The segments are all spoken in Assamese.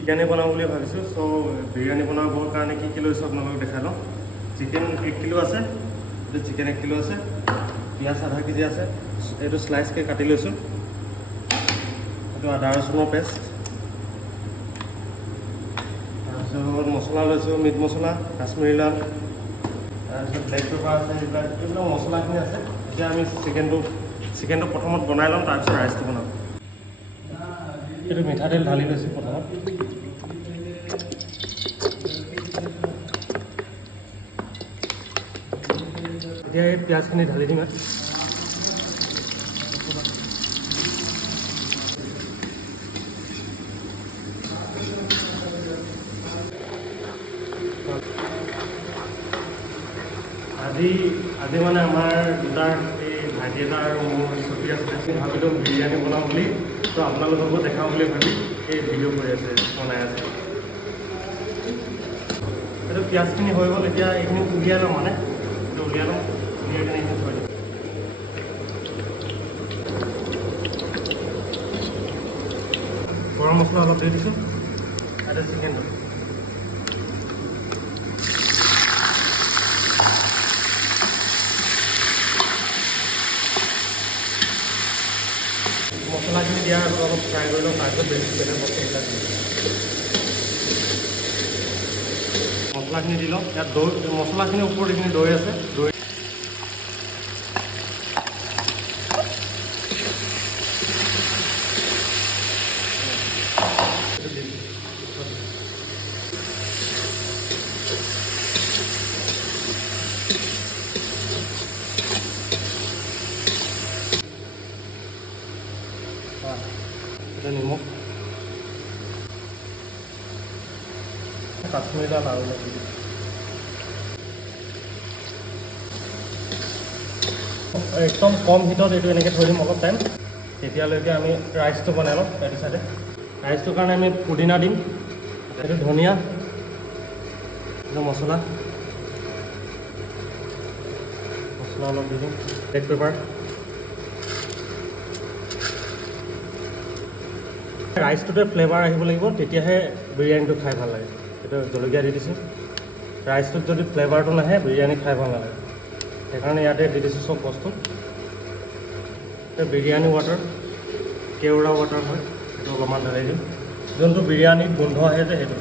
বিৰিয়ানী বনাওঁ বুলি ভাবিছোঁ। চ' বিৰিয়ানী বনাবৰ কাৰণে কি লৈছোঁ আপোনালোকক দেখাই লওঁ। চিকেন 1 কিলো আছে, এইটো চিকেন 1 কিলো আছে, পিঁয়াজ আধা কেজি আছে, এইটো স্লাইচকৈ কাটি লৈছোঁ, এইটো আদা ৰচুনৰ পেষ্ট, তাৰপিছত মছলা লৈছোঁ, মিট মছলা, কাশ্মীৰী লাল, তাৰপিছত ব্লেক পেপাৰ আছে, এইবিলাক মছলাখিনি আছে। এতিয়া আমি চিকেনটো প্ৰথমত বনাই ল'ম, তাৰপিছত ৰাইচটো বনাম। এইটো মিঠাতেল ঢালি লৈছোঁ প্ৰথমত। এতিয়া এই পিঁয়াজখিনি ঢালি দিম। আজি মানে আমাৰ দুটাৰ এই ভাইটি এটা আৰু মোৰ ছুটি আছে, ভাবিলোঁ বিৰিয়ানী বনাওঁ বুলি। তো আপোনালোককো দেখাওঁ বুলি ভাবি এই ভিডিঅ' কৰি আছে, বনাই আছে। এইটো পিঁয়াজখিনি হৈ গ'ল, এতিয়া এইখিনি উলিয়াই লওঁ, মানে এইটো উলিয়াই লওঁ, উলিয়াই কিনে এইখিনি থৈ দিম। গৰম মছলা অলপ দি দিছোঁ, আৰু চিকেনটো মছলাখিনি দিয়া আৰু অলপ ফ্ৰাই কৰি লওঁ, তাৰপিছত বেলেগ বস্তুবিলাক দিম। মছলাখিনি দি লওঁ, ইয়াত দৈ, মছলাখিনিৰ ওপৰত এইখিনি দৈ আছে, দৈ এটা নিমখ, কাশ্মীৰী লাল আৰু একদম কম হিটত এইটো এনেকৈ থৈ দিম অলপ টাইম। তেতিয়ালৈকে আমি ৰাইচটো বনাই লওঁ। এইটো চাইডে ৰাইচটোৰ কাৰণে আমি পুদিনা দিম, এইটো ধনিয়া, এইটো মছলা অলপ দি দিম, ব্লেক পেপাৰ। ৰাইচটোতে ফ্লেভাৰ আহিব লাগিব, তেতিয়াহে বিৰিয়ানীটো খাই ভাল লাগে। এইটো জলকীয়া দি দিছোঁ। ৰাইচটোত যদি ফ্লেভাৰটো নাহে, বিৰিয়ানী খাই ভাল নালাগে। সেইকাৰণে ইয়াতে দি দিছোঁ চব বস্তু। বিৰিয়ানী ৱাটাৰ, কেওৰা ৱাটাৰ হয়, সেইটো অলপমান ঢালি দিম। যোনটো বিৰিয়ানীত গোন্ধ আহে যে সেইটো।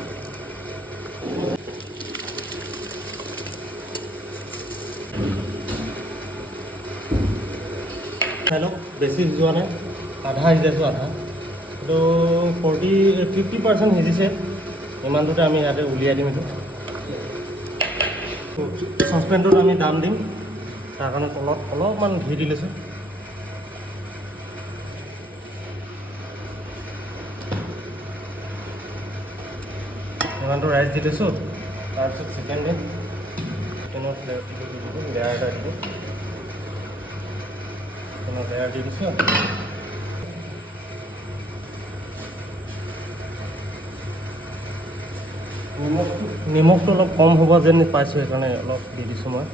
খাই লওক, বেছি সিজোৱা নাই, আধা সিজাইছোঁ, আধা এইটো 50% সিজিছে। ইমানটোতে আমি ইয়াতে উলিয়াই দিম। এইটো চচপেনটোত আমি দাম দিম, তাৰ কাৰণে তলত অলপমান ঘি দি লৈছোঁ। ইমানটো ৰাইচ দি লৈছোঁ, তাৰপিছত চিকেন দিম, চিকেনৰ লেয়াৰ এটা দি দিম, চিকেনৰ লেয়াৰ দি দিছোঁ। নিমখটো অলপ কম হ'ব যেন পাইছোঁ, সেইকাৰণে অলপ দি দিছোঁ মই।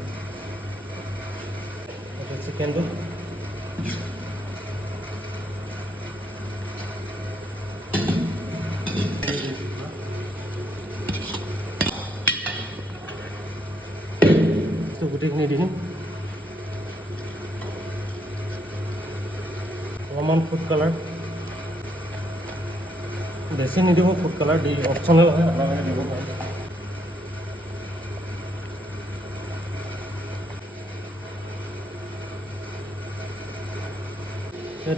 চিকেনটো গোটেইখিনি দি দিম। অলপমান ফুড কালাৰ, বেছি নিদিব ফুড কালাৰ, দি অপশ্যনেল হয়, আপোনালোকে দিব পাৰে।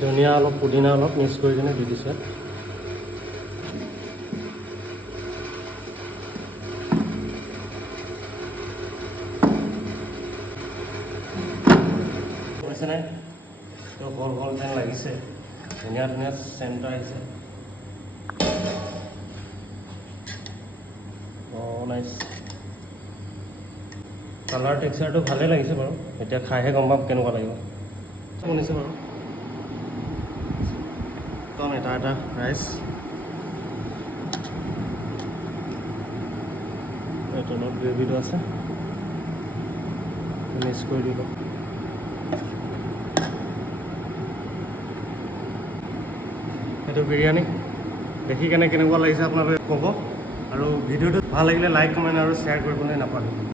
ধনিয়া অলপ, পুদিনা অলপ মিক্স কৰি কিনে দি দিছে। হৈছে নাই, তো গল গল যেন লাগিছে, ধুনীয়া ধুনীয়া চেণ্ট আহিছে। নাইচ, কালাৰ টেক্সাৰটো ভালেই লাগিছে বাৰু। এতিয়া খাইহে গম পাম কেনেকুৱা লাগিব। শুনিছোঁ বাৰু, একদম এটা এটা ৰাইচ, তলত গ্ৰেভিটো আছে, মিক্স কৰি দিব। এইটো বিৰিয়ানী, দেখি কেনেকুৱা লাগিছে আপোনালোকে ক'ব আৰু ভিডিঅ'টো ভাল লাগিলে লাইক কমেণ্ট আৰু শ্বেয়াৰ কৰিবলৈ নাপাহৰিব